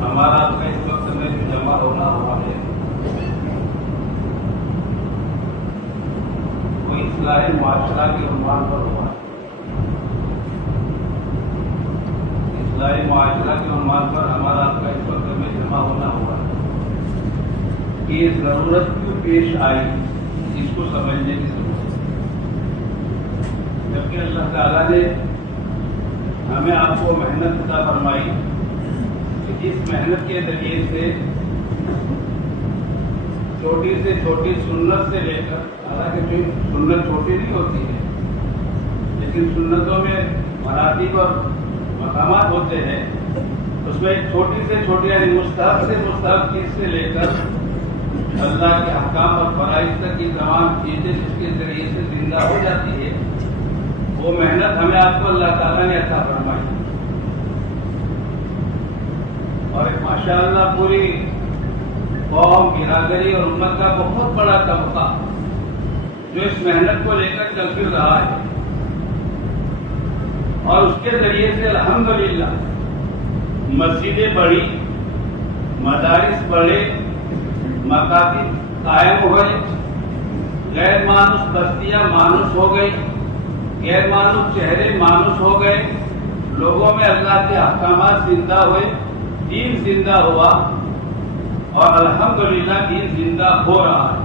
ہمارا آپ کا اس وقت میں جو جمع ہونا ہوا ہے وہ اصلاح معاشرہ کے عنوان پر ہوا ہے. اصلاح معاشرہ کے عنوان پر ہمارا آپ کا اس وقت میں جمع ہونا ہوا ہے کہ یہ ضرورت کیوں پیش آئی اس کو سمجھنے کی ضرورت ہے. جبکہ اللہ تعالیٰ نے ہمیں آپ کو محنت عطا فرمائی کہ جس محنت کے ذریعے سے چھوٹی سے چھوٹی سنت سے لے کر، حالانکہ سنت چھوٹی نہیں ہوتی ہے لیکن سنتوں میں مراتب اور مقامات ہوتے ہیں، اس میں ایک چھوٹی سے چھوٹی یعنی مستحب سے مستحب چیز سے لے کر اللہ کے احکام اور فرائض تک کی تمام چیزیں جس کے ذریعے سے زندہ ہو جاتی ہے، وہ محنت ہمیں آپ کو اللہ تعالیٰ نے عطا فرمائی. اور ماشاءاللہ پوری قوم، برادری اور امت کا بہت بڑا طبقہ جو اس محنت کو لے کر چل پھر رہا ہے، اور اس کے ذریعے سے الحمدللہ مسجدیں بڑھی، مدارس بڑھے، مکاتب قائم ہوئے، غیر مانوس بستیاں مانوس ہو گئی، غیر مانوس چہرے مانوس ہو گئے، لوگوں میں اللہ کے احکامات زندہ ہوئے، دین زندہ ہوا، اور الحمدللہ دین زندہ ہو رہا ہے.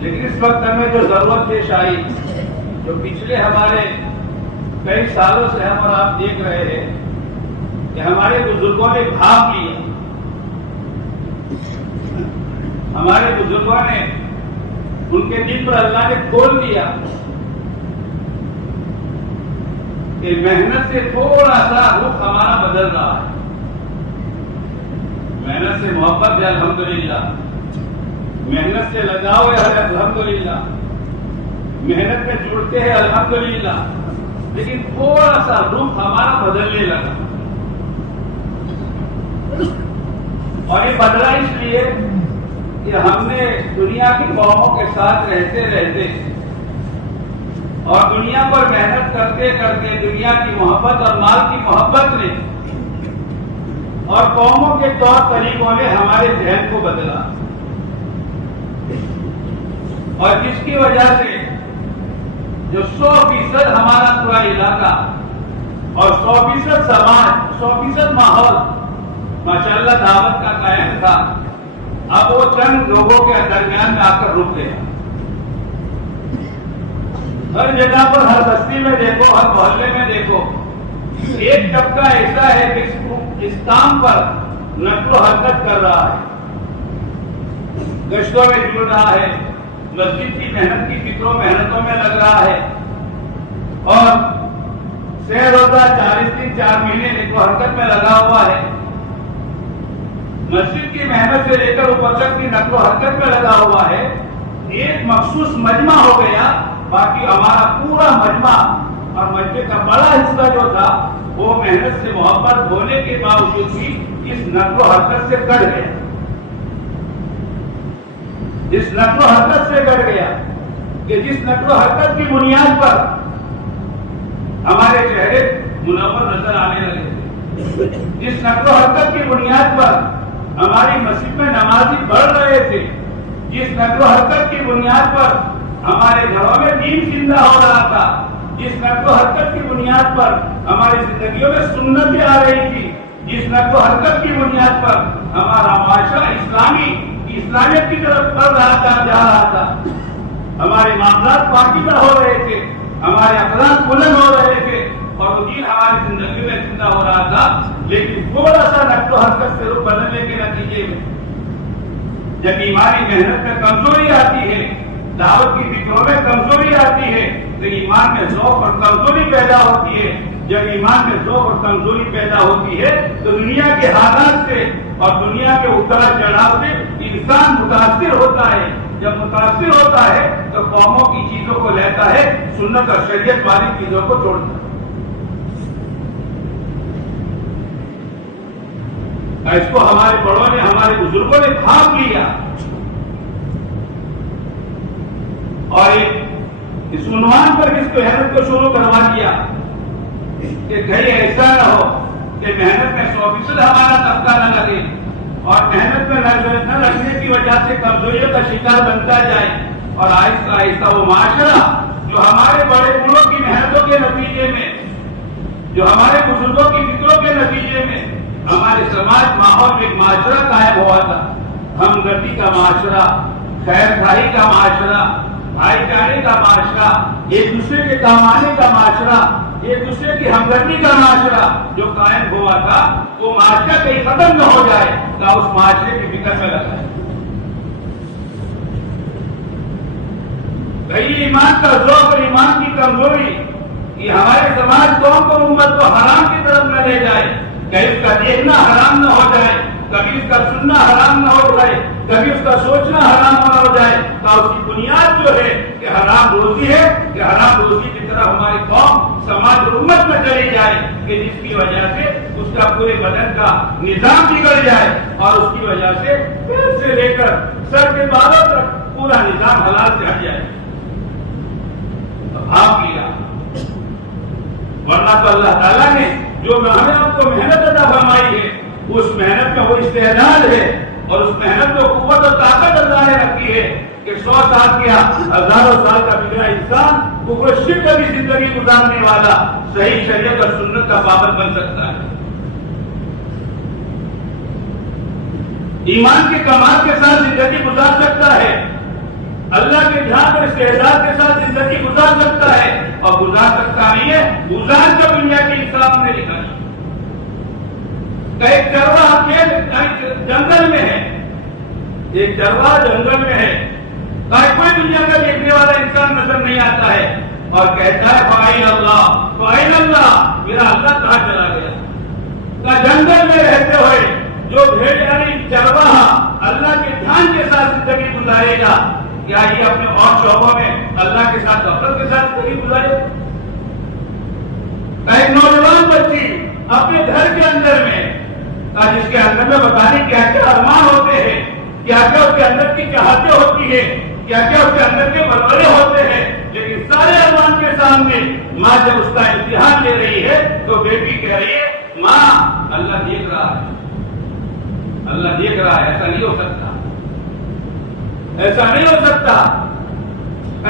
لیکن اس وقت ہمیں جو ضرورت پیش آئی، جو پچھلے ہمارے کئی سالوں سے ہم اور آپ دیکھ رہے ہیں کہ ہمارے بزرگوں نے بھاپ لیا، ہمارے بزرگوں نے ان کے دل پر اللہ نے کھول دیا کہ محنت سے تھوڑا سا رخ ہمارا بدل رہا ہے. محنت سے محبت ہے الحمدللہ، محنت سے لگاؤ ہے الحمدللہ، محنت میں جڑتے ہیں الحمدللہ، لیکن تھوڑا سا رخ ہمارا بدلنے لگا. اور یہ بدلا اس لیے کہ ہم نے دنیا کی قوموں کے ساتھ رہتے رہتے اور دنیا پر محنت کرتے کرتے دنیا کی محبت اور مال کی محبت نے اور قوموں کے طور طریقوں نے ہمارے ذہن کو بدلا، اور جس کی وجہ سے جو 100% ہمارا پورا علاقہ اور 100% سماج، 100% ماحول ماشاءاللہ دعوت کا قائم تھا، اب وہ چند لوگوں کے درمیان میں آ کر رک گیا. ہر جگہ پر، ہر بستی میں دیکھو، ہر محلے میں دیکھو، ایک طبقہ ایسا ہے کہ اس کام پر نقل و حرکت کر رہا ہے، گشتوں میں جڑ رہا ہے، مسجد کی محنت کی فکروں محنتوں میں لگ رہا ہے، اور سہ روزہ 40 دن 4 مہینے نقل و حرکت میں لگا ہوا ہے. مسجد کی محنت سے لے کر اوپر تک کی نقل و حرکت میں لگا ہوا ہے. ایک مخصوص مجمع ہو گیا، باقی ہمارا پورا مجمع اور مجمع کا بڑا حصہ جو تھا وہ محنت سے محبت ہونے کے باوجود بھی اس نقل و حرکت سے کٹ گیا. اس نقل و حرکت سے کٹ گیا کہ جس نقل و حرکت کی بنیاد پر ہمارے چہرے منور نظر آنے لگے تھے، جس نقل و حرکت کی بنیاد پر ہماری مسجد میں نمازی بڑھ رہے تھے، جس نقل و حرکت کی بنیاد پر ہمارے گھروں میں دین زندہ ہو رہا تھا، جس نقل و حرکت کی بنیاد پر ہماری زندگیوں میں سنتیں آ رہی تھی، جس نقل و حرکت کی بنیاد پر ہمارا معاشرہ اسلامیت کی طرف بڑھ رہا تھا، جا رہا تھا، ہمارے معاملات پاکیزہ ہو رہے تھے، ہمارے اخلاق بلند ہو رہے تھے، اور وہ دین ہماری زندگی میں زندہ ہو رہا تھا. لیکن تھوڑا سا نقل و حرکت سے رخ بدلنے کے نتیجے میں جب ایمانی محنت میں کمزوری آتی ہے، دعوت کی فکروں میں کمزوری آتی ہے، تو ایمان میں ذوق اور کمزوری پیدا ہوتی ہے. جب ایمان میں ذوق اور کمزوری پیدا ہوتی ہے تو دنیا کے حالات سے اور دنیا کے اتار چڑھاؤ سے انسان متاثر ہوتا ہے. جب متاثر ہوتا ہے تو قوموں کی چیزوں کو لیتا ہے، سنت اور شریعت والی چیزوں کو چھوڑتا ہے. اس کو ہمارے بڑوں نے ہمارے بزرگوں نے بھاگ لیا اور اس عنوان پر اس کو محنت کو شروع کروا دیا کہ کہیں ایسا نہ ہو کہ محنت میں 100% ہمارا طبقہ نہ لگے اور محنت میں نہ لگنے کی وجہ سے کمزوریوں کا شکار بنتا جائے اور آہستہ آہستہ وہ معاشرہ جو ہمارے بڑے بوڑھوں کی محنتوں کے نتیجے میں جو ہمارے بزرگوں کی فکروں کے نتیجے میں ہمارے سماج ماحول میں ایک معاشرہ قائم ہوا تھا، ہمدردی کا معاشرہ، خیر خواہی کا معاشرہ، بھائی چارے کا معاشرہ، ایک دوسرے کے کام آنے کا معاشرہ، ایک دوسرے کی ہمدردی کا معاشرہ جو قائم ہوا تھا، وہ معاشرہ کہیں ختم نہ ہو جائے تو اس معاشرے کی فکر میں لگا ہے۔ کہیں ایمان کا ذوق اور ایمان کی کمزوری یہ ہمارے سماج قوم کو امت کو حرام کی طرف نہ لے جائے، کہیں اس کا دیکھنا حرام نہ ہو جائے، کبھی اس کا سننا حرام نہ ہو جائے، کبھی اس کا سوچنا حرام نہ ہو جائے، تو اس کی بنیاد جو ہے کہ حرام روزی ہے کہ حرام روزی کی طرح ہماری قوم سماج اور امت میں چلی جائے کہ جس کی وجہ سے اس کا پورے بدن کا نظام بگڑ جائے اور اس کی وجہ سے پیر سے لے کر سر کے بالوں تک پورا نظام حلال سے ہٹ جائے۔ آپ کیا ورنہ تو اللہ تعالیٰ نے جو ہمیں آپ کو محنت عطا فرمائی ہے اس محنت میں وہ استعداد ہے اور اس محنت میں قوت اور طاقت اللہ نے رکھی ہے کہ 100 سال کیا ہزاروں سال کا بگڑا انسان کفر و شرک کی زندگی گزارنے والا صحیح شریعت اور سنت کا پابند بن سکتا ہے، ایمان کے کمال کے ساتھ زندگی گزار سکتا ہے، اللہ کے دھیان اور استعداد کے ساتھ زندگی گزار سکتا ہے اور گزار سکتا نہیں ہے گزار کا دنیا کے انصاف نے لکھا ہے۔ ایک چرواہ جنگل میں ہے، ایک چرواہ جنگل میں ہے، کوئی دنیا کا دیکھنے والا انسان نظر نہیں آتا ہے اور کہتا ہے فائن اللہ میرا اللہ کہاں چلا گیا؟ جنگل میں رہتے ہوئے جو بھیڑ یعنی چرواہ اللہ کے دھیان کے ساتھ زندگی گزارے گا کیا یہ اپنے اور شعبوں میں اللہ کے ساتھ غفلت کے ساتھ زندگی گزارے؟ ایک نوجوان بچی اپنے گھر کے اندر میں جس کے اندر میں بتانے کیا کیا ارمان ہوتے ہیں، کیا کیا اس کے اندر کی چاہتیں ہوتی ہے، کیا کیا اس کے اندر کے بلبلے ہوتے ہیں، لیکن سارے ارمان کے سامنے ماں جب اس کا امتحان لے رہی ہے تو بیٹی کہہ رہی ہے ماں اللہ دیکھ رہا ہے، اللہ دیکھ رہا ہے، ایسا نہیں ہو سکتا، ایسا نہیں ہو سکتا۔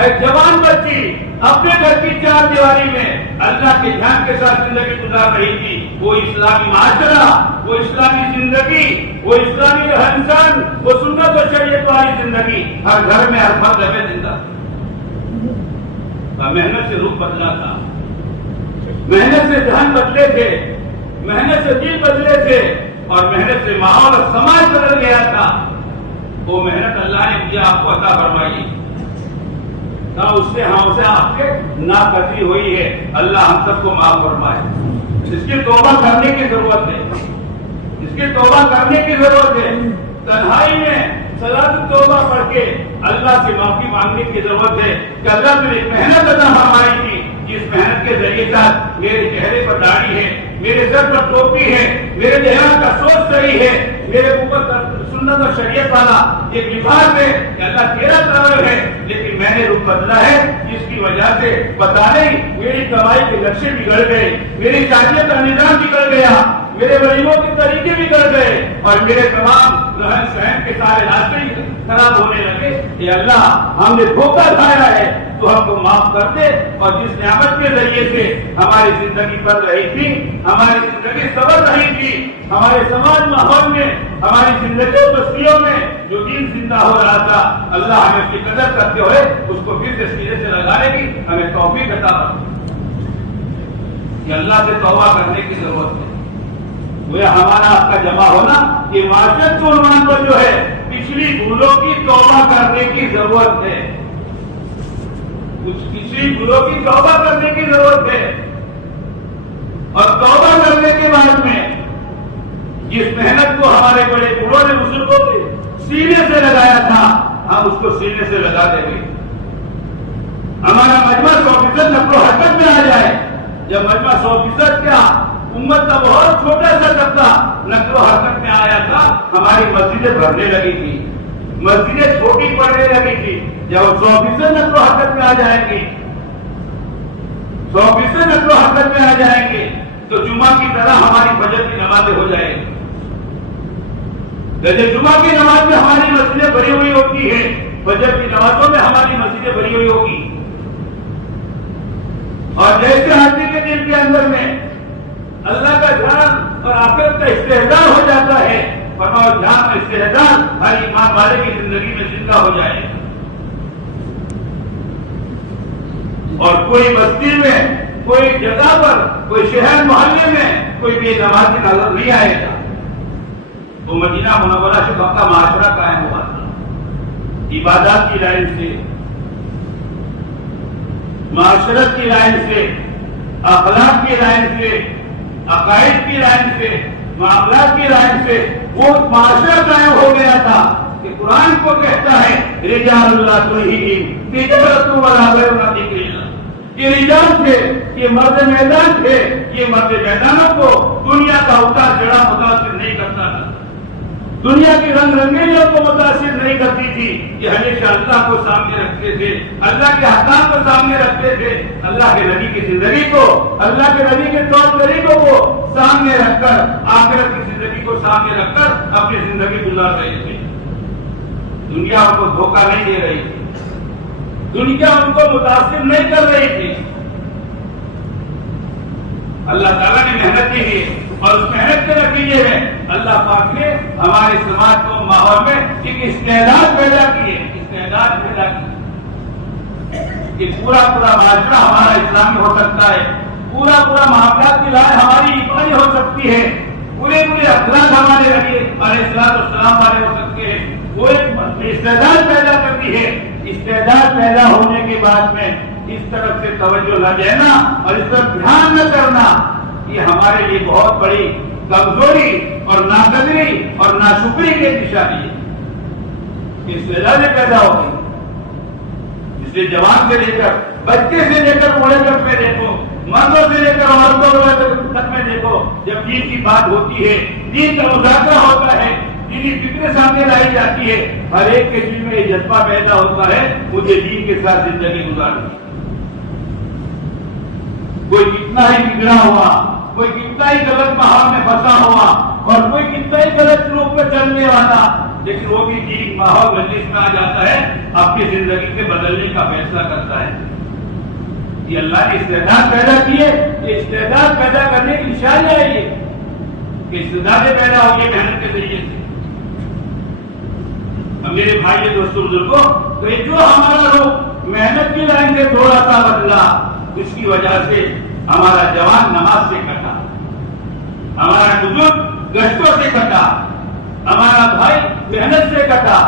ایک جوان بچی اپنے گھر کی چار دیواری میں اللہ کے دھیان کے ساتھ زندگی گزار رہی تھی، وہ اسلامی معاشرہ، وہ اسلامی زندگی، وہ اسلامی رہن وہ سنت و شریعت والی زندگی ہر گھر میں ہر فرد میں زندہ، محنت سے روح بدلا تھا، محنت سے ذہن بدلے تھے، محنت سے دل بدلے تھے اور محنت سے ماحول اور سماج بدل گیا تھا۔ وہ محنت اللہ نے مجھے آپ کو عطا فرمائی، اس سے ہم سے آپ کے ناقصی ہوئی ہے، اللہ ہم سب کو معاف فرمائے۔ اس کی توبہ کرنے کی ضرورت ہے، اس کی توبہ کرنے کی ضرورت ہے، تنہائی میں صلاۃ توبہ پڑھ کے اللہ سے معافی مانگنے کی ضرورت ہے کہ اللہ نے محنت عطا فرمائی تھی، جس محنت کے ذریعے سے میرے چہرے پر داڑھی ہے، میرے سر پر ٹوپی ہے، میرے چہرے کا سوچ صحیح ہے، میرے اوپر سنت اور شریعت والا ایک لباس ہے کہ اللہ تیرا طرف ہے، لیکن میں نے رخ بدلا ہے جس کی وجہ سے پتہ نہیں میری کمائی کے نقشے بگڑ گئے، میری شادیوں کا نظام بگڑ گیا، میرے ولیموں کے طریقے بگڑ گئے اور میرے تمام رہن سہن کے سارے راستے خراب ہونے لگے۔ اے اللہ ہم نے دھوکہ کھایا ہے تو ہم کو معاف کر دے اور جس نعمت کے ذریعے سے ہماری زندگی بن رہی تھی، ہماری زندگی سبر رہی تھی، ہمارے سماج ماحول میں ہماری زندگی بستیوں میں جو دین زندہ ہو رہا تھا، اللہ ہمیں اس کی قدر کرتے ہوئے اس کو پھر سے سینے سے لگانے کی ہمیں توفیق عطا فرمائے۔ کہ اللہ سے توبہ کرنے کی ضرورت ہے، وہ ہمارا آپ کا جمع ہونا یہ معاشرت کے عنوان پر جو ہے پچھلی بھولوں کی توبہ کرنے کی ضرورت ہے، کچھ پچھلی بھولوں کی توبہ کرنے کی ضرورت ہے اور توبہ کرنے کے بعد میں جس محنت کو ہمارے بڑے بوڑھوں نے بزرگوں نے سینے سے لگایا تھا ہم اس کو سینے سے لگا دیں گے۔ ہمارا مجمع 100% نقل و حرکت میں آ جائے، جب مجمع 100% کیا امت کا بہت چھوٹا سا طبقہ نقل و حرکت میں آیا تھا، ہماری مسجدیں بھرنے لگی تھی، مسجدیں چھوٹی پڑنے لگی تھی۔ جب 100% نقل و حرکت میں آ جائیں گے، 100% نقل و حرکت میں آ جائیں گے تو جمعہ کی طرح ہماری فجر کی نمازیں ہو جائیں گی۔ جیسے جمعہ کی نماز میں ہماری مسجدیں بھری ہوئی ہوتی ہے، فجر کی نمازوں میں ہماری مسجدیں بھری ہوئی ہوگی۔ اور جیسے آدمی کے دل کے اندر میں اللہ کا دھیان اور آخرت کا استحضار ہو جاتا ہے، فرمایا دھیان اور استحضار ہر ایمان والے کی زندگی میں زندہ ہو جائے، اور کوئی بستی میں، کوئی جگہ پر، کوئی شہر محلے میں کوئی بے نمازی نظر نہیں آئے گا۔ تو مدینہ منورہ سے کا معاشرہ قائم ہوا تھا، عبادات کی لائن سے، معاشرت کی لائن سے، اخلاق کی لائن سے، عقائد کی لائن سے، معاملات کی لائن سے وہ معاشرہ قائم ہو گیا تھا کہ قرآن کو کہتا ہے رجال اللہ تلہیہم تجارۃ ولا بیع عن ذکر اللہ۔ یہ رجال تھے، یہ مرد میدان تھے، یہ مرد میدانوں کو دنیا کا اتار چڑھاؤ متاثر نہیں کرتا تھا، دنیا کی رنگ رنگیلیوں کو متاثر نہیں کرتی تھی۔ یہ ہمیشہ اللہ کو سامنے رکھتے تھے، اللہ کے احکام کو سامنے رکھتے تھے، اللہ کے نبی کی زندگی کو، اللہ کے نبی کے طور طریقوں کو سامنے رکھ کر، آخرت کی زندگی کو سامنے رکھ کر اپنی زندگی گزار رہے تھے۔ دنیا ان کو دھوکہ نہیں دے رہی تھی، دنیا ان کو متاثر نہیں کر رہی تھی۔ اللہ تعالیٰ نے محنت کی ہے، اور اس محنت کے نتیجے میں اللہ پاک نے ہمارے سماج کو، ماحول میں ایک استعداد پیدا کی ہے، استعداد پیدا کی کہ پورا معاشرہ ہمارا اسلامی ہو سکتا ہے، پورا معاملات کی لائن ہماری ایمانی ہو سکتی ہے، پورے اخلاق ہمارے نبی علیہ السلام والے ہو سکتے ہیں۔ وہ ایک استعداد پیدا کرتی ہے۔ استعداد پیدا ہونے کے بعد میں اس طرف سے توجہ نہ دینا اور اس طرف دھیان نہ کرنا، یہ ہمارے لیے بہت بڑی کمزوری اور ناقدری اور ناشکری کی نشانی ہے۔ استعدادیں پیدا ہو گئی، اس لیے جوان سے لے کر، بچے سے لے کر بوڑھے تک میں دیکھو، مردوں سے لے کر عورتوں تک میں دیکھو، جب دین کی بات ہوتی ہے، دین کا مذاکرہ ہوتا ہے، دینی فکریں سامنے لائی جاتی ہے، ہر ایک کے دل میں یہ جذبہ پیدا ہوتا ہے مجھے دین کے ساتھ زندگی گزارنی۔ کوئی کتنا ہی بگڑا ہوا، کوئی کتنا ہی غلط ماحول میں پھنسا ہوا، اور کوئی کتنا ہی غلط روپ پہ چلنے والا، لیکن وہ بھی دین ماحول مجلس میں آ جاتا ہے، اپنی زندگی کے بدلنے کا فیصلہ کرتا ہے۔ یہ اللہ نے استعداد پیدا کی ہے، یہ استعداد پیدا کرنے کی نشانی ہے یہ کہ استعدادیں پیدا ہو گئی محنت کے ذریعے سے۔ میرے بھائی دوستوں بزرگوں، تو یہ جو ہمارا روح محنت کی لائن سے تھوڑا سا بدلا، اس کی وجہ سے ہمارا جوان نماز سے کٹا، ہمارا بزرگ گشتوں سے کٹا، ہمارا بھائی محنت سے کٹا،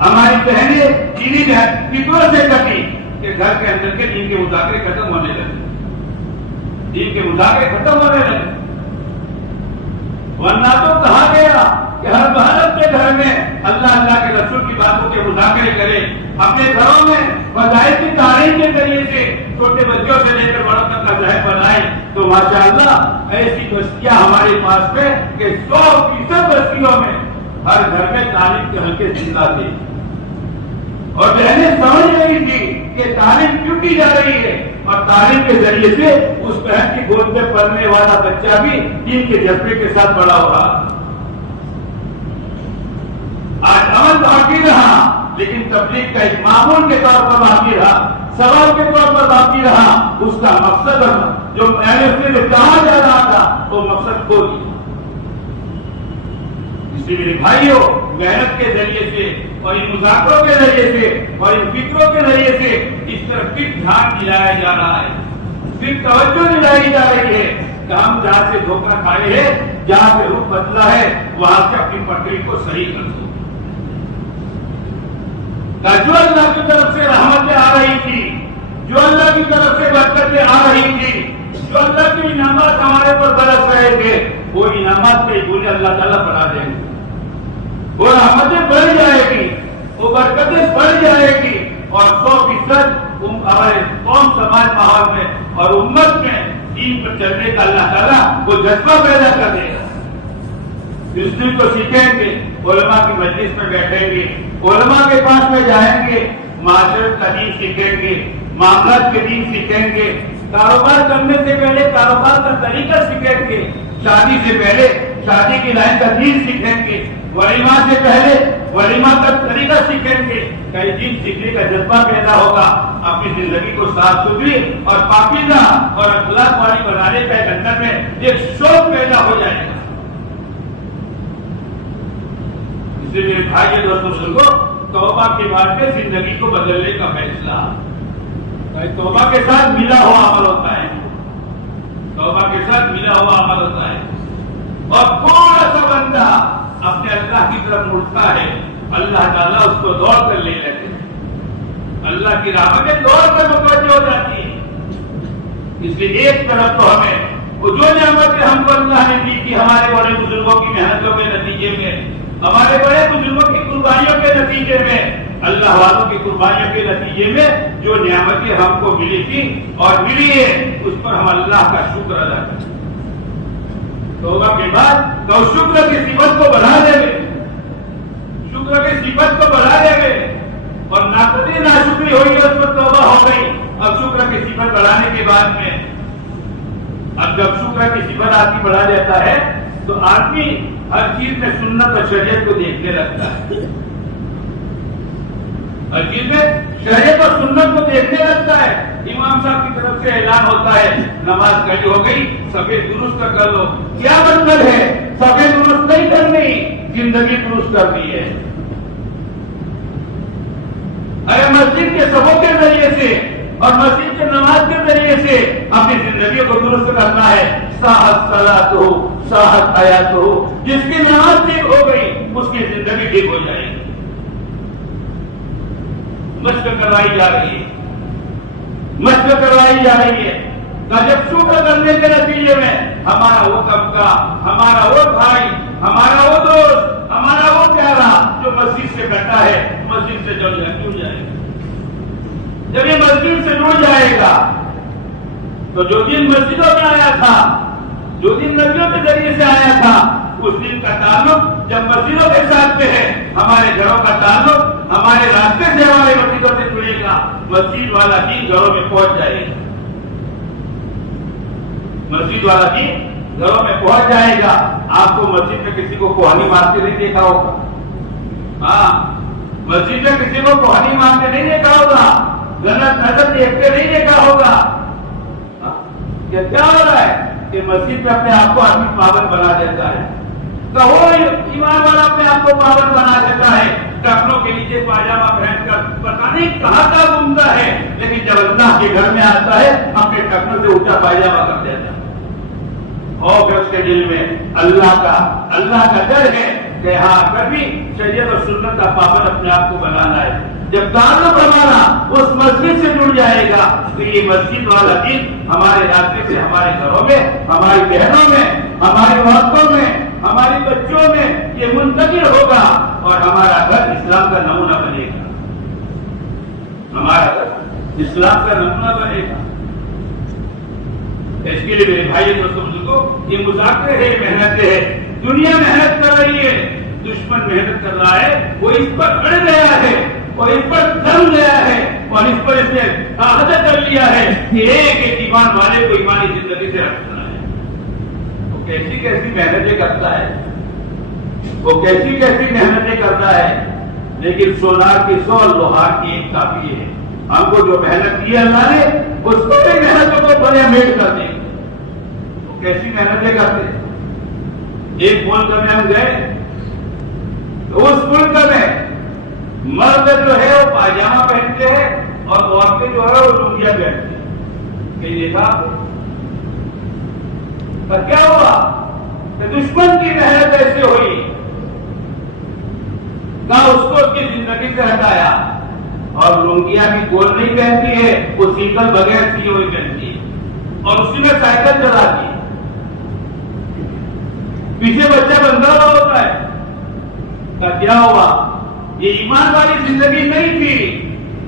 ہماری بہنیں دینی فکروں سے کٹی کہ گھر کے اندر کے دین کے مذاکرے ختم ہونے لگے، دین کے مذاکرے ختم ہونے لگے۔ ورنہ تو کہا گیا کہ ہر بھارت کے گھر میں اللہ کے رسول کی باتوں کے مذاکرے کرے، اپنے گھروں میں فضائل کی تعلیم کے ذریعے سے چھوٹے بچوں سے لے کر بڑوں تک کا ذہن بنائے، تو ماشاءاللہ ایسی بستیاں ہمارے پاس میں کہ 100% بستیوں میں ہر گھر میں تعلیم کے حلقے زندہ تھے، اور بہنیں سمجھ رہی تھی کہ تعلیم کیوں کی جا رہی ہے، اور تعلیم کے ذریعے سے اس بہن کی گود میں پلنے والا بچہ بھی دین کے جذبے کے ساتھ بڑا ہو رہا۔ آج عمل باقی رہا، لیکن تبلیغ کا ایک معمول کے طور پر باقی رہا، سبب کے طور پر باقی رہا، اس کا مقصد جو کہا جا رہا تھا وہ مقصد کھو دیا۔ اس لیے میرے بھائیوں، محنت کے ذریعے سے اور ان مذاکروں کے ذریعے سے اور ان فکروں کے ذریعے سے اس طرف پھر دھیان دلایا جا رہا ہے، پھر توجہ دلائی جا رہی ہے کہ ہم جہاں سے دھوکہ کھائے ہیں، جہاں سے رخ بدلا ہے، وہاں سے اپنی پٹری کو صحیح کر دو۔ جو اللہ کی طرف سے رحمتیں آ رہی تھی، جو اللہ کی طرف سے برکتیں آ رہی تھی، جو اللہ کی انعامات ہمارے پر برس رہے تھے، وہ انعامات پہ بولے اللہ تعالیٰ بڑھا دیں گے، وہ رحمتیں بڑھ جائے گی، وہ برکتیں بڑھ جائے گی، اور 100% ہمارے قوم سماج ماحول میں اور امت میں دین پر چلنے کا اللہ تعالیٰ وہ جذبہ پیدا کر دے گا. اس دن کو سیکھیں گے, علماء کی مجلس میں بیٹھیں گے, علماء کے پاس میں جائیں گے, معاشرت کا دین سیکھیں گے, معاملات کے دین سیکھیں گے, کاروبار کرنے سے پہلے کاروبار کا طریقہ سیکھیں گے, شادی سے پہلے شادی کی لائن کا دین سیکھیں گے, ولیمہ سے پہلے ولیمہ کا طریقہ سیکھیں گے. کئی دین سیکھنے کا جذبہ پیدا ہوگا. اپنی زندگی کو صاف ستھری اور پاکیزہ اور اخلاق والی بنانے کا اندر میں ایک شوق پیدا ہو جائے گا. اس لیے میرے بھائی دوستوں بزرگوں, توبہ کے بعد میں زندگی کو بدلنے کا فیصلہ توبہ کے ساتھ ملا ہوا عمل ہوتا ہے. توبہ کے ساتھ ملا ہوا عمل ہوتا ہے. اور تھوڑا سا بندہ اپنے اللہ کی طرف مڑتا ہے, اللہ تعالیٰ اس کو دوڑ کر لے لیتے ہیں. اللہ کی راہ میں دوڑ کر متوجہ ہو جاتی ہے. اس لیے ایک طرف تو ہمیں وہ جو نعمتیں ہم کو اللہ نے دی تھی ہمارے بڑے بزرگوں کی محنتوں کے نتیجے میں, ہمارے بڑے بزرگوں کی قربانیوں کے نتیجے میں, اللہ والوں کی قربانیوں کے نتیجے میں جو نعمتیں ہم کو ملی تھی اور ملی ہے, اس پر ہم اللہ کا شکر ادا کریں. توبہ کے بعد تو شکر کی صفت کو بڑھا دے گے, شکر کی صفت کو بڑھا دے گے. اور ناقدی ناشکری ہوئی ہے, اس پر توبہ ہو گئی. اب شکر کی صفت بڑھانے کے بعد میں, اب جب شکر کی صفت آدمی بڑھا دیتا ہے تو آدمی ہر چیز میں سنت اور شریعت کو دیکھنے لگتا ہے. ہر چیز میں شریعت اور سنت کو دیکھنے لگتا ہے. امام صاحب کی طرف سے اعلان ہوتا ہے, نماز کھڑی ہو گئی, سفید درست کر لو. کیا مطلب ہے؟ سفید درست نہیں کرنی, زندگی درست کرنی ہے. ارے مسجد کے صفوں کے ذریعے سے اور مسجد کے نماز کے ذریعے سے اپنی زندگی کو درست کرنا ہے. صاحت صلاۃ ہو, صاحت حیات ہو. جس کی نماز ٹھیک ہو گئی اس کی زندگی ٹھیک ہو جائے گی. مشق کروائی جا رہی ہے, مشق کروائی جا رہی ہے. جب شکر کرنے کے نتیجے میں ہمارا وہ طبقہ, ہمارا وہ بھائی, ہمارا وہ دوست, ہمارا وہ پیارا جو مسجد سے بیٹھا ہے, مسجد سے جڑ جائے گا. جب یہ مسجد سے جڑ جائے گا تو جو دن مسجدوں میں آیا تھا, جو دن نبیوں کے ذریعے سے آیا تھا, اس دن کا تعلق جب مسجدوں کے ساتھ میں ہے, ہمارے گھروں کا تعلق ہمارے راستے سے ہمارے مسجدوں سے جڑے گا. مسجد والا دین گھروں میں پہنچ جائے گا, مسجد والا دین گھروں میں پہنچ جائے گا. آپ کو مسجد میں کسی کو کوہانی مارتے نہیں دیکھا ہوگا. ہاں, مسجد میں کسی کو کوہانی مارتے نہیں دیکھا ہوگا, غلط نظر دیکھتے نہیں دیکھا ہوگا. کیا ہو رہا ہے کہ مسجد میں اپنے آپ کو آدمی پابند بنا دیتا ہے. وہ ایمان والا اپنے آپ کو پابند بنا دیتا ہے, ٹخنوں کے نیچے پاجامہ پہن کر پتہ نہیں کہاں کا گھومتا ہے, لیکن جب اللہ کے گھر میں آتا ہے اپنے ٹخنوں سے اونچا پاجامہ کر دیتا ہے. اور پھر اس کے دل میں اللہ کا ڈر ہے کہ ہاں کبھی شریعت اور سنت کا پابند اپنے آپ کو بنانا ہے. جب تعلق ہمارا اس مسجد سے جڑ جائے گا تو یہ مسجد والا دین ہمارے راستے سے ہمارے گھروں میں, ہماری بہنوں میں, ہماری عورتوں میں, ہمارے بچوں میں یہ منتقل ہوگا اور ہمارا گھر اسلام کا نمونہ بنے گا. ہمارا گھر اسلام کا نمونہ بنے گا. اس کے لیے میرے بھائی دوستوں یہ مذاکرے ہے, محنتیں ہے. دنیا محنت کر رہی ہے, دشمن محنت کر رہا ہے, وہ اس پر اڑ گیا ہے اور اس پر جم گیا ہے اور اس پر اس نے عہد کر لیا ہے کہ ایک ایمان والے کو ایمانی زندگی سے رکھنا ہے. وہ کیسی کیسی محنتیں کرتا ہے, وہ کیسی کیسی محنتیں کرتا ہے, لیکن سونار کی 100 لوہار کی ایک کافی ہے. ہم کو جو محنت کی اللہ نے اس کو بھی محنتوں کو بڑے میٹ کر دیں. وہ کیسی محنتیں کرتے ہیں. ایک ملک میں ہم گئے تو اس ملک میں مرد جو ہے وہ پاجامہ پہنتے ہیں اور عورتیں جو ہے وہ لنگیاں پہنتی ہیں. کہیں دیکھا پر کیا ہوا کہ دشمن کی محنت ایسے ہوئی نہ اس کو اس کی زندگی سے ہٹایا. اور لنگیاں بھی گول نہیں پہنتی ہے, وہ سیکل بغیر سیے ہوئی پہنتی ہے اور اسی میں سائیکل چلاتی ہے. پیچھے بچہ بندہ ہوا ہوتا ہے. کیا ہوا, یہ ایمان والی زندگی نہیں تھی.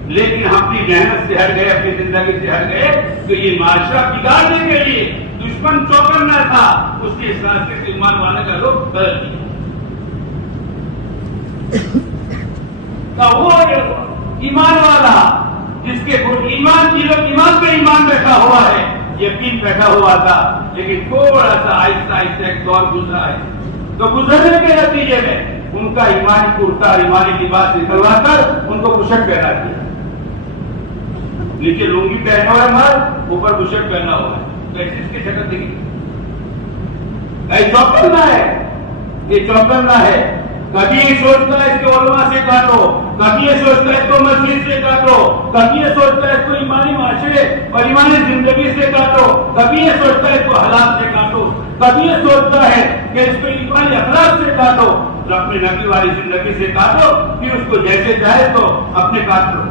لیکن ہم اپنی محنت سے ہٹ گئے, اپنی زندگی سے ہٹ گئے تو یہ معاشرہ بگاڑنے کے لیے دشمن چوکنا تھا, اس کے ساتھ سے ایمان والے کا لوگ بدل دیا. وہ ایمان والا جس کے ایمان پہ ایمان بیٹھا ہوا ہے, یقین بیٹھا ہوا تھا, لیکن تھوڑا سا آہستہ آہستہ ایک دور گزرا ہے, تو گزرنے کے نتیجے میں ان کا ایمانی کرتا, ایمانی لباس نکلوا کر ان کو بشٹ پہنا دیا. نیچے لنگی پہنا ہوا ہے مرد, اوپر بشٹ پہنا ہوا ہے, تو اس کی شکل دیکھی چوکنا ہے, یہ چوکنا ہے. کبھی یہ سوچتا ہے اس کو علماء سے کاٹو, کبھی یہ سوچتا ہے اس کو مسجد سے کاٹو, کبھی یہ سوچتا ہے اس کو ایمانی معاشرے اور ایمانی زندگی سے کاٹو, کبھی یہ سوچتا ہے اس کو حالات سے کاٹو, کبھی یہ سوچتا ہے کہ اس کو ایمانی اخلاق سے کاٹو, تو اپنی نبی والی زندگی سے کاٹو, پھر اس کو جیسے چاہے تو اپنے کاٹ لو.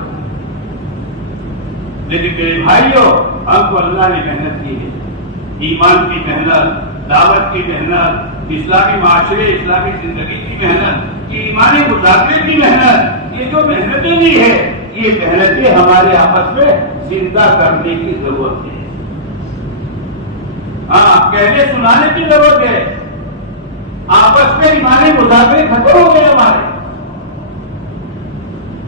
لیکن میرے بھائیوں, ہم کو اللہ نے محنت کی ہے, ایمان کی محنت, دعوت کی محنت, اسلامی معاشرے, اسلامی زندگی کی محنت, ایمانی مذاکرے کی محنت, یہ جو محنتیں بھی ہے, یہ محنتیں ہمارے آپس میں زندہ کرنے کی ضرورت ہے. ہاں, کہنے سنانے کی ضرورت ہے. آپس میں ایمانی مذاکرے ختم ہو گئے ہمارے.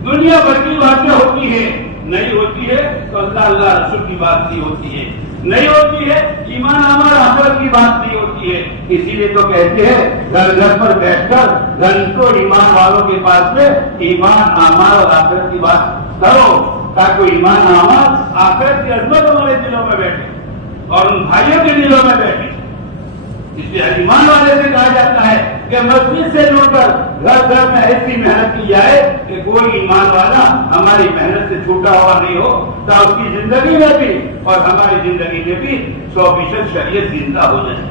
دنیا بھر کی باتیں ہوتی ہے, نہیں ہوتی ہے تو اللہ رسول کی بات نہیں ہوتی ہے, نہیں ہوتی ہے ایمان اعمال آخرت کی بات نہیں ہوتی ہے. اسی لیے تو کہتے ہیں گھر گھر پر بیٹھ کر گھنٹوں ایمان والوں کے پاس میں ایمان اعمال اور آخرت کی بات کرو, تاکہ ایمان اعمال آخرت کی عظمت ہمارے دلوں میں بیٹھے اور ان بھائیوں کے دلوں میں بیٹھے. اس لیے ایمان والے سے کہا جاتا ہے کہ مسجد سے جڑ کر گھر گھر میں ایسی محنت کی جائے کہ کوئی ایمان والا ہماری محنت سے چھوٹا ہوا نہیں ہو, تو اس کی زندگی میں بھی اور ہماری زندگی میں بھی 100% شریعت زندہ ہو جائے,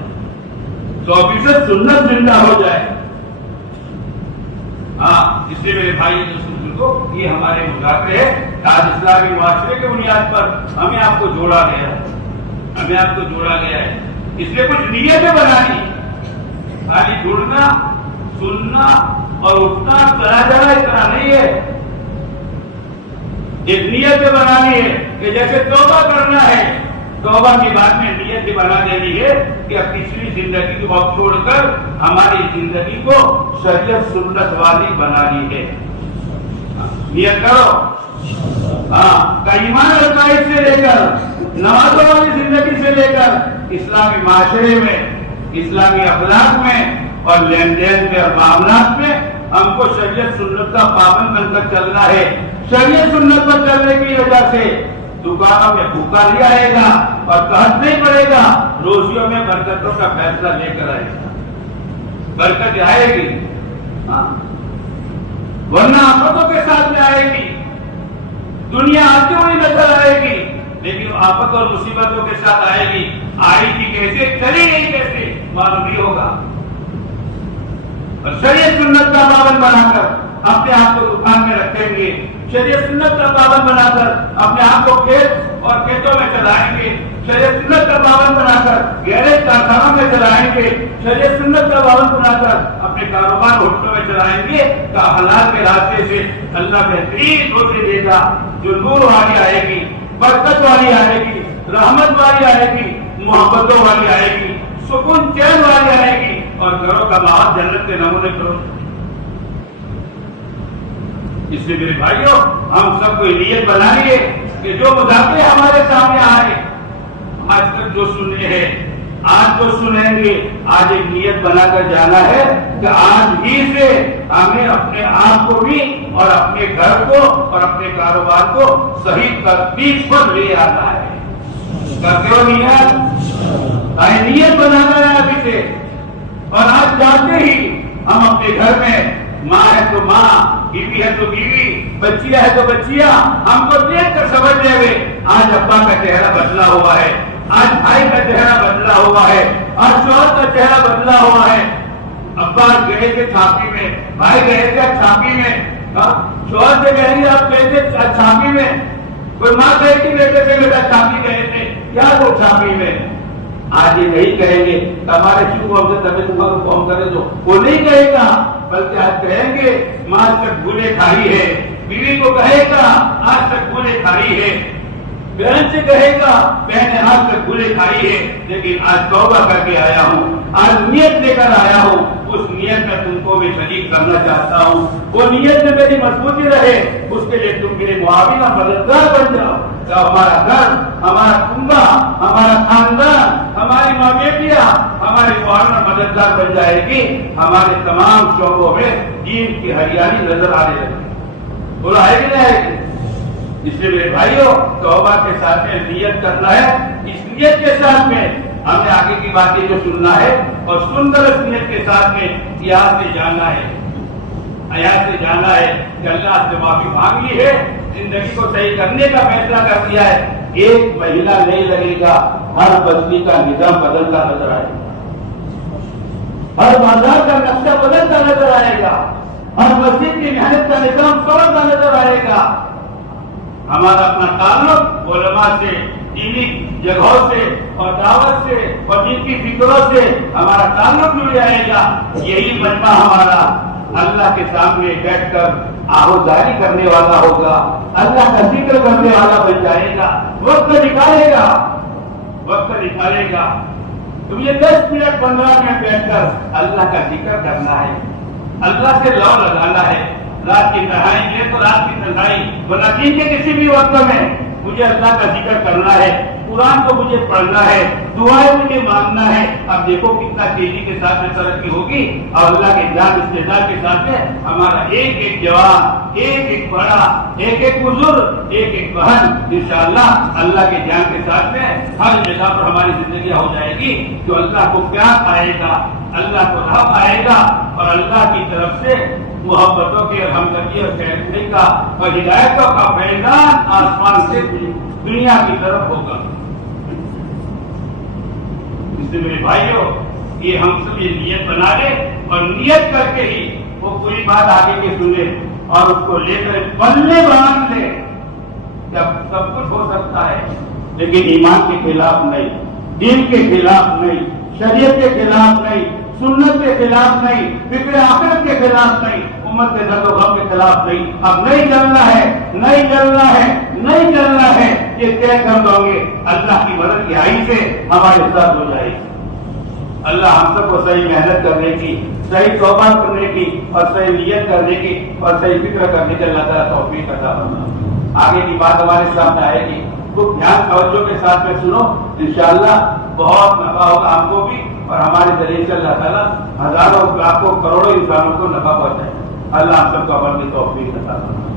100% سنت زندہ ہو جائے. ہاں, اس لیے میرے بھائی کو یہ ہمارے مذاکرے ہے. آج اسلامی معاشرے کے بنیاد پر ہمیں آپ کو جوڑا گیا ہے, ہمیں آپ کو جوڑا گیا ہے. اس لیے کچھ نیتیں بنانی, خالی جڑنا, سننا اور اٹھنا چلا جانا اتنا نہیں ہے. ایک نیت بنانی ہے کہ جیسے توبہ کرنا ہے, توبہ کی بات میں نیت بنا دینی ہے کہ اب پچھلی زندگی کو اب چھوڑ کر ہماری زندگی کو شریعت سنت والی بنانی ہے. نیت کرو. ہاں, ایمان عقائد سے لے کر نمازوں والی زندگی سے لے کر اسلامی معاشرے میں, اسلامی اخلاق میں اور لین دین کے معاملات میں ہم کو شریعت سنت کا پابند بن کر چلنا ہے. شریعت سنت پر چلنے کی وجہ سے دکانوں میں بھوکا نہیں آئے گا اور قحط نہیں پڑے گا, روزیوں میں برکتوں کا فیصلہ لے کر آئے گا, برکت آئے گی. ورنہ آفتوں کے ساتھ میں آئے گی. دنیا آتی ہوئی نظر آئے گی, لیکن آفت اور مصیبتوں کے ساتھ آئے گی. آئی گی کیسے, چلی گئی کیسے, معلوم نہیں ہوگا. اور شریعت سنت کا پابند بنا کر اپنے آپ کو دکان میں رکھیں گے, شریعت سنت کا پابند بنا کر اپنے آپ کو کھیت اور کھیتوں میں چلائیں گے, شریعت سنت کا پابند بنا کر گیرج کارخانوں میں چلائیں گے, شریعت سنت کا پابند بنا کر اپنے کاروبار ہوٹلوں میں چلائیں گے. کا حلال کے راستے سے اللہ بہترین روزی دے گا, جو نور والی آئے گی, برکت والی آئے گی, رحمت والی آئے گی, محبتوں والی آئے گی, سکون چین والی آئے گی, اور گھروں کا ماحول جنت کے نمونے کرو. اس لیے میرے بھائیوں, ہم سب کو نیت بنائیے کہ جو مذاکرے ہمارے سامنے آئے, آج تک جو سنے ہیں, آج جو سنیں گے, آج ایک نیت بنا کر جانا ہے کہ آج ہی سے ہمیں اپنے آپ کو بھی اور اپنے گھر کو اور اپنے کاروبار کو صحیح ترتیب پر لے آنا ہے. کرتے ہو نیت؟ نیت بنانا ہے ابھی سے. اور آج جاتے ہی ہم اپنے گھر میں, ماں ہے تو ماں, بیوی ہے تو بیوی, بچیاں ہے تو بچیاں, ہم کو دیکھ کر سمجھ جائے گے آج ابا کا چہرہ بدلا ہوا ہے, آج بھائی کا چہرہ بدلا ہوا ہے, آج شوہر کا چہرہ بدلا ہوا ہے. ابا گئے تھے چھاپی میں, بھائی گئے تھے چھاپی میں, شوہر سے کہیں گے آپ گئے تھے چھاپی میں, کوئی ماں کہے گی بیٹے سے بیٹا چھاپی گئے تھے, کیا وہ چھاپی میں. آج یہ نہیں کہیں گے ہمارے شروع ہم سے تمہیں تمہارا کام کرے, جو وہ نہیں کہے گا, بلکہ آج کہیں گے ماں سے بھولے کھائی ہے, بیوی کو کہے گا آج تک گولے کھائی ہے، بہن سے کہے گا بہن نے آج تک گولے کھائی ہے، لیکن آج توبہ کر کے آیا ہوں، آج نیت لے کر آیا ہوں، اس نیت میں تم کو بھی شریک کرنا چاہتا ہوں، وہ نیت میں میری مضبوطی رہے، اس کے لیے تم میرے معاون اور مددگار بن جاؤ۔ تو ہمارا گھر، ہمارا کنبہ، ہمارا خاندان، ہماری ماں بیٹیاں ہمارے معاون اور مددگار بن جائے گی، ہمارے تمام شعبوں میں دین کی ہریالی نظر آنے لگے گی، بولا ہے کہ نہیں آئے گی؟ اس لیے میرے بھائیوں توبہ کے ساتھ میں نیت کرنا ہے، اس نیت کے ساتھ میں ہم نے آگے کی باتیں جو سننا ہے اور سن کر اس نیت کے ساتھ میں یاد سے جانا ہے، آیات سے جانا ہے کہ اللہ سے معافی مانگ لی ہے، زندگی کو صحیح کرنے کا فیصلہ کر دیا ہے، ایک مہینہ نہیں لگے گا، ہر بستی کا نظام بدلتا نظر آئے گا، ہر بازار کا نقشہ بدلتا نظر آئے گا، ہر مسجد کی محنت کا نظام سوڑتا نظر آئے گا، ہمارا اپنا تعلق علماء سے، دینی جگہوں سے اور دعوت سے اور دین کی فکروں سے ہمارا تعلق جڑ جائے گا، یہی مجمع ہمارا اللہ کے سامنے بیٹھ کر آہوزاری کرنے والا ہوگا، اللہ کا ذکر کرنے والا بن جائے گا، وقت نکالے گا، وقت نکالے گا، تم یہ 10 منٹ 15 منٹ بیٹھ کر اللہ کا ذکر کرنا ہے، اللہ سے لو لگانا ہے، رات کی تنہائی ہے تو رات کی تنہائی، ورنہ دن کے کسی بھی وقت میں مجھے اللہ کا ذکر کرنا ہے، قرآن کو مجھے پڑھنا ہے، دعائیں مجھے مانگنا ہے۔ اب دیکھو کتنا تیزی کے ساتھ میں ترقی ہوگی اور اللہ کے جان استعداد کے ساتھ میں ہمارا ایک ایک جوان، ایک ایک بڑا، ایک ایک بزرگ، ایک ایک بہن انشاءاللہ اللہ کے جان کے ساتھ میں ہر جگہ پر ہماری زندگی ہو جائے گی، جو اللہ کو پیار آئے گا، اللہ کو رحم آئے گا اور اللہ کی طرف سے محبتوں کے ہمدردی اور فیصلے کا اور ہدایتوں کا فیضان آسمان سے دنیا کی طرف ہوگا۔ اس سے میرے بھائیوں یہ ہم سب یہ نیت بنا لیں اور نیت کر کے ہی وہ پوری بات آگے کے سنے اور اس کو لے کر بلے باندھ لے، جب سب کچھ ہو سکتا ہے لیکن ایمان کے خلاف نہیں، دین کے خلاف نہیں، شریعت کے خلاف نہیں، سنت کے خلاف نہیں، فکر آخرت کے خلاف نہیں، امت کے درد و غم کے خلاف نہیں۔ اب نہیں چلنا ہے، نہیں چلنا ہے، نہیں چلنا ہے، یہ طے کر دو گے، اللہ کی مدد کی آئی سے ہمارے ساتھ ہو جائے گی۔ اللہ ہم سب کو صحیح محنت کرنے کی، صحیح توبہ کرنے کی اور صحیح نیت کرنے کی اور صحیح فکر کرنے کی اللہ تعالیٰ توفیق عطا فرمائے۔ آگے کی بات ہمارے سامنے آئے گی، خوب دھیان توجہ کے ساتھ میں سنو، انشاءاللہ بہت نفع ہوگا ہم کو بھی اور ہمارے ذریعے سے اللہ تعالیٰ ہزاروں لاکھوں کروڑوں انسانوں کو نفع پہنچائے۔ اللہ ہم سب کو عمل کی توفیق عطا فرمائے۔